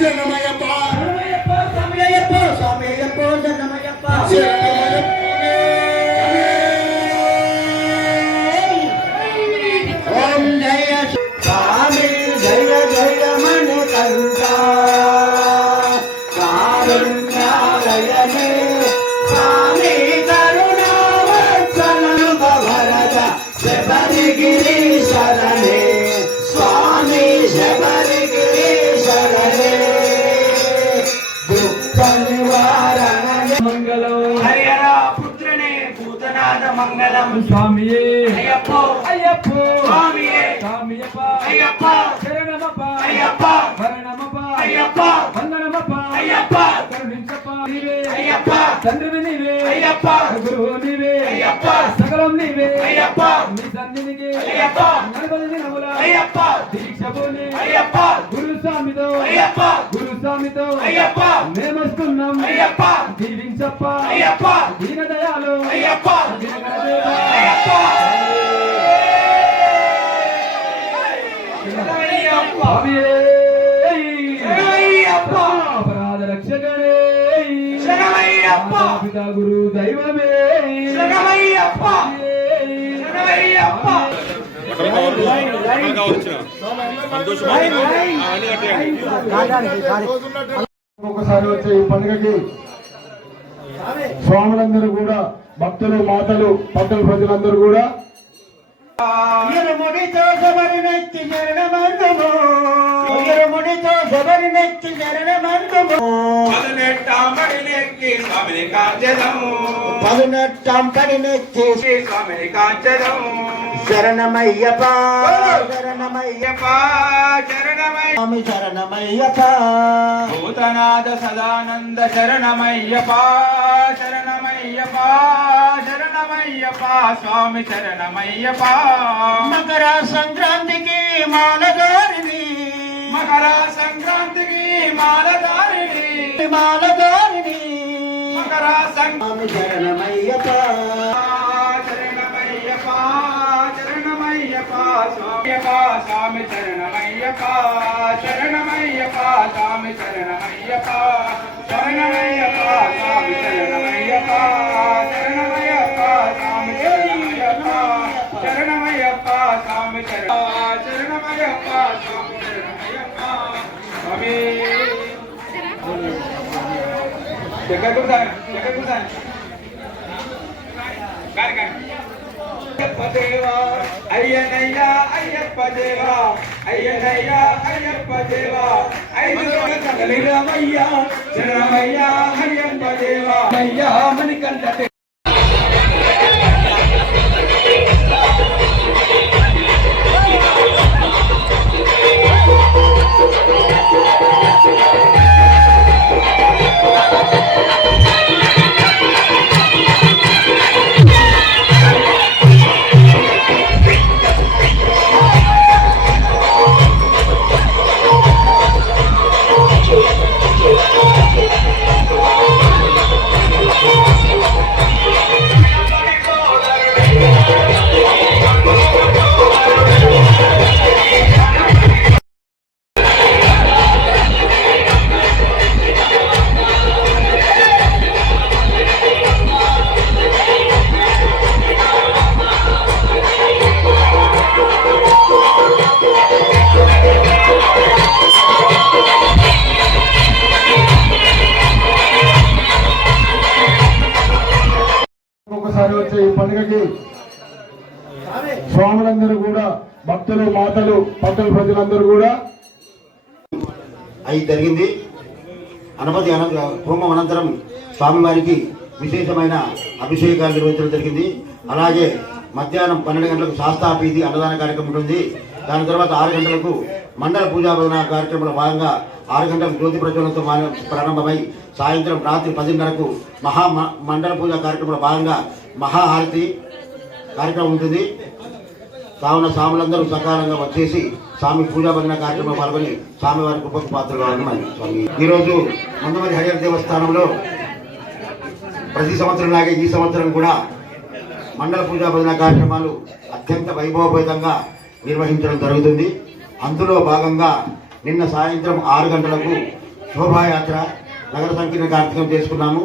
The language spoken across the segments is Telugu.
శరణమయ్యప్ప శరణమయ్యప్ప స్వామియప్ప శరణమయ్యప్ప ఓం జయ స్వామి జయ జయ మణికంఠ కారుణ్యాలయనే స్వామి కరుణావత్సలం భవరద శబరిగిరి శరణే స్వామి శబరిగిరి శరణే దుఃఖ నివారణే మంగళం హరిహర పుత్రనే భూతనాథ మంగళం స్వామియే అయ్యప్ప అయ్యప్ప స్వామియే స్వామియప్ప అయ్యప్ప శరణమప్ప అయ్యప్ప శరణమప్ప అయ్యప్ప వందనమప్ప అయ్యప్ప కరుణించప్ప నీవే అయ్యప్ప తండ్రివి నీవే అయ్యప్ప గురువు నీవే అయ్యప్ప సకలం నీవే అయ్యప్ప నీ సన్నిధికి అయ్యప్ప 40 దినముల అయ్యప్ప దీక్ష పోని అయ్యప్ప గురుస్వామితో అయ్యప్ప గురుస్వామితో అయ్యప్ప మేమొస్తున్నాం అయ్యప్ప దీవించప్ప అయ్యప్ప దీనదయాలు అయ్యప్ప దినకరదేవ అయ్యప్ప స్వామియే శరణమయ్యప్ప అపరాధ రక్షకనే శరణమయ్యప్ప పితా గురు దైవమే శరణమయ్యప్ప శరణమయ్యప్ప ఒకసారి వచ్చే ఈ పండుగకి స్వాములందరూ కూడా భక్తులు మాతలు పట్టణ ప్రజలందరూ కూడా ఇరుముడితో శబరినెత్తి శరణమందుము ఇరుముడితో శబరినెత్తి శరణమందుము పదునెట్టాం పడినెక్కి స్వామిని కాంచెదము పదునెట్టాం పడినెత్తి స్వామిని కాంచెదము శరణమయ్యప్ప శరణమయ్యప్ప శరణమయ్య స్వామి శరణమయ్యప్ప భూతనాథ సదానంద శరణమయ్యప్ప శరణమయ్యప్ప శరణమయ్యప్ప స్వామి శరణమయ్యప్ప మకర సంక్రాంతికి మాలగారిని మకర సంక్రాంతికి మాలదారిని మాలగారిని మకర స్వామి శరణమయ్యప్ప శరణమయ్యప్ప శరణమయ్యప్ప స్వామి శరణమయ్యప్ప శరణమయ్యప్ప స్వామి శరణమయ్యప్ప శరణమయ్యప్ప స్వామి శరణమయ్యప్ప శరణమయ్యప్ప స్వామి శరణమయ్యప్ప శరణమయ్యప్ప స్వామి శరణమయ్యప్ప స్వామి శరణమయ్యప్ప స్వామి దగ్గర కూర్చోండి అయ్యప్ప దేవా అయ్యనయ్యా అయ్యప్ప దేవా అయ్యనయ్యా అయ్యప్ప దేవా ఐదు రామయ్యా శరణమయ్యా అయ్యప్ప దేవా అయ్యా మణికంఠ ఒకసారి వచ్చే ఈ పండుగకి స్వాములందరూ కూడా భక్తులు మాతలు పట్టణ ప్రజలందరూ కూడా అయి జరిగింది. అనపతి హోమం అనంతరం స్వామివారికి విశేషమైన అభిషేకాలు నిర్వహించడం జరిగింది. అలాగే మధ్యాహ్నం 12 గంటలకు శాస్త్రాపీతి అన్నదాన కార్యక్రమం ఉంటుంది. దాని తర్వాత 6 గంటలకు మండల పూజా భవన కార్యక్రమంలో భాగంగా 6 గంటలకు జ్యోతి ప్రజ్వలనతో ప్రారంభమై సాయంత్రం రాత్రి 10:30కు మండల పూజా కార్యక్రమంలో భాగంగా మహాహారతి కార్యక్రమం ఉంటుంది. కావున స్వాములందరూ సకాలంగా వచ్చేసి స్వామి పూజా భజన కార్యక్రమంలో పాల్గొని స్వామివారి కృపకు పాత్రలు కావాలని స్వామి. ఈరోజు మందమరి హరిహర దేవస్థానంలో ప్రతి సంవత్సరం లాగే ఈ సంవత్సరం కూడా మండల పూజా భజన కార్యక్రమాలు అత్యంత వైభవపేతంగా నిర్వహించడం జరుగుతుంది. అందులో భాగంగా నిన్న సాయంత్రం 6 గంటలకు శోభాయాత్ర నగర సంకీర్ణ కార్యక్రమం చేసుకున్నాము.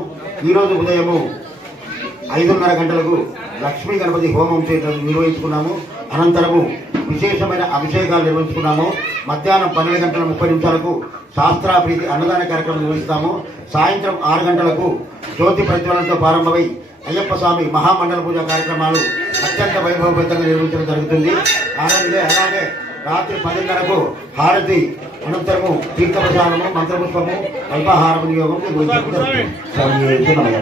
ఈరోజు ఉదయము 5:30 గంటలకు లక్ష్మీ గణపతి హోమం నిర్వహించుకున్నాము. అనంతరము విశేషమైన అభిషేకాలు నిర్వహించుకున్నాము. మధ్యాహ్నం 12:30 శాస్త్రాప్రీతి అన్నదాన కార్యక్రమం నిర్వహిస్తాము. సాయంత్రం 6 గంటలకు జ్యోతి ప్రజ్వలనతో ప్రారంభమై అయ్యప్ప స్వామి మహామండల పూజ కార్యక్రమాలు అత్యంత వైభవబద్ధంగా నిర్వహించడం జరుగుతుంది. అలాగే రాత్రి 10:30కు హారతి అనంతరము తీర్థప్రసాదము, మంత్రపుష్పము, అల్పాహార వినియోగం నిర్వహించడం జరుగుతుంది.